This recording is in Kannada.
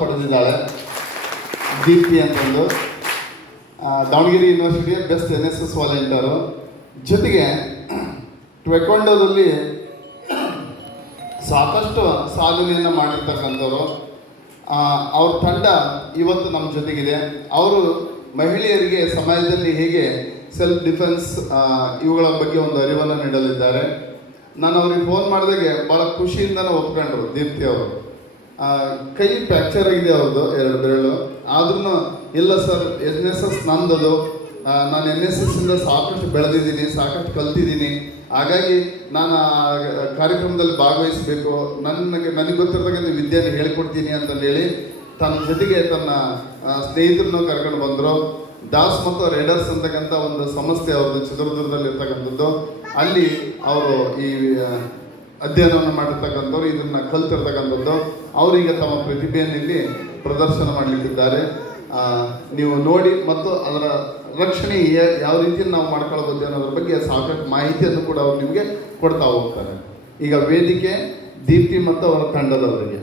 ಪಡೆದಿದ್ದಾಳೆ ದೀಪ್ತಿ ಅಂತಂದು. ದಾವಣಗೆರೆ ಯೂನಿವರ್ಸಿಟಿಯ ಬೆಸ್ಟ್ NSS ವಾಲಂಟಿಯರು. ಜೊತೆಗೆ ಟ್ವೆಕೊಂಡೋದಲ್ಲಿ ಸಾಕಷ್ಟು ಸಾಧನೆಯನ್ನು ಮಾಡಿರ್ತಕ್ಕಂಥವ್ರು. ಅವ್ರ ತಂಡ ಇವತ್ತು ನಮ್ಮ ಜೊತೆಗಿದೆ. ಅವರು ಮಹಿಳೆಯರಿಗೆ ಸಮಾಜದಲ್ಲಿ ಹೇಗೆ ಸೆಲ್ಫ್ ಡಿಫೆನ್ಸ್ ಇವುಗಳ ಬಗ್ಗೆ ಒಂದು ಅರಿವನ್ನು ನೀಡಲಿದ್ದಾರೆ. ನಾನು ಅವ್ರಿಗೆ ಫೋನ್ ಮಾಡಿದಾಗೆ ಭಾಳ ಖುಷಿಯಿಂದನೇ ಒಪ್ಕೊಂಡ್ರು ದೀಪ್ತಿ ಅವರು. ಕೈ ಫ್ರ್ಯಾಕ್ಚರ್ ಆಗಿದೆ ಅವ್ರದ್ದು 2 ಬೆರಳು. ಆದ್ರೂ ಇಲ್ಲ ಸರ್, NSS ನಂದದು, ನಾನು NSSಯಿಂದ ಸಾಕಷ್ಟು ಬೆಳೆದಿದ್ದೀನಿ, ಸಾಕಷ್ಟು ಕಲ್ತಿದ್ದೀನಿ, ಹಾಗಾಗಿ ನಾನು ಕಾರ್ಯಕ್ರಮದಲ್ಲಿ ಭಾಗವಹಿಸಬೇಕು, ನನಗೆ ಗೊತ್ತಿರ್ತಕ್ಕಂಥ ವಿದ್ಯೆಯನ್ನು ಹೇಳ್ಕೊಡ್ತೀನಿ ಅಂತಂದೇಳಿ ತನ್ನ ಜೊತೆಗೆ ತನ್ನ ಸ್ನೇಹಿತರನ್ನು ಕರ್ಕೊಂಡು ಬಂದರು. ದಾಸ್ ಮತ್ತು ರೇಡರ್ಸ್ ಅಂತಕ್ಕಂಥ ಒಂದು ಸಂಸ್ಥೆ ಅವ್ರದ್ದು ಚಿತ್ರದುರ್ಗದಲ್ಲಿ ಇರ್ತಕ್ಕಂಥದ್ದು. ಅಲ್ಲಿ ಅವರು ಈ ಅಧ್ಯಯನವನ್ನು ಮಾಡಿರ್ತಕ್ಕಂಥವ್ರು, ಇದನ್ನು ಕಲ್ತಿರ್ತಕ್ಕಂಥದ್ದು. ಅವರಿಗೆ ತಮ್ಮ ಪ್ರತಿಭೆಯನ್ನು ಇಲ್ಲಿ ಪ್ರದರ್ಶನ ಮಾಡಲಿಕ್ಕಿದ್ದಾರೆ. ನೀವು ನೋಡಿ ಮತ್ತು ಅದರ ರಕ್ಷಣೆ ಯಾವ ರೀತಿಯಲ್ಲಿ ನಾವು ಮಾಡ್ಕೊಳ್ಬೋದು ಅನ್ನೋದ್ರ ಬಗ್ಗೆ ಸಾಕಷ್ಟು ಮಾಹಿತಿಯನ್ನು ಕೂಡ ಅವರು ನಿಮಗೆ ಕೊಡ್ತಾ ಹೋಗ್ತಾರೆ. ಈಗ ವೇದಿಕೆ ದೀಪ್ತಿ ಮತ್ತು ಅವರ ತಂಡದವರಿಗೆ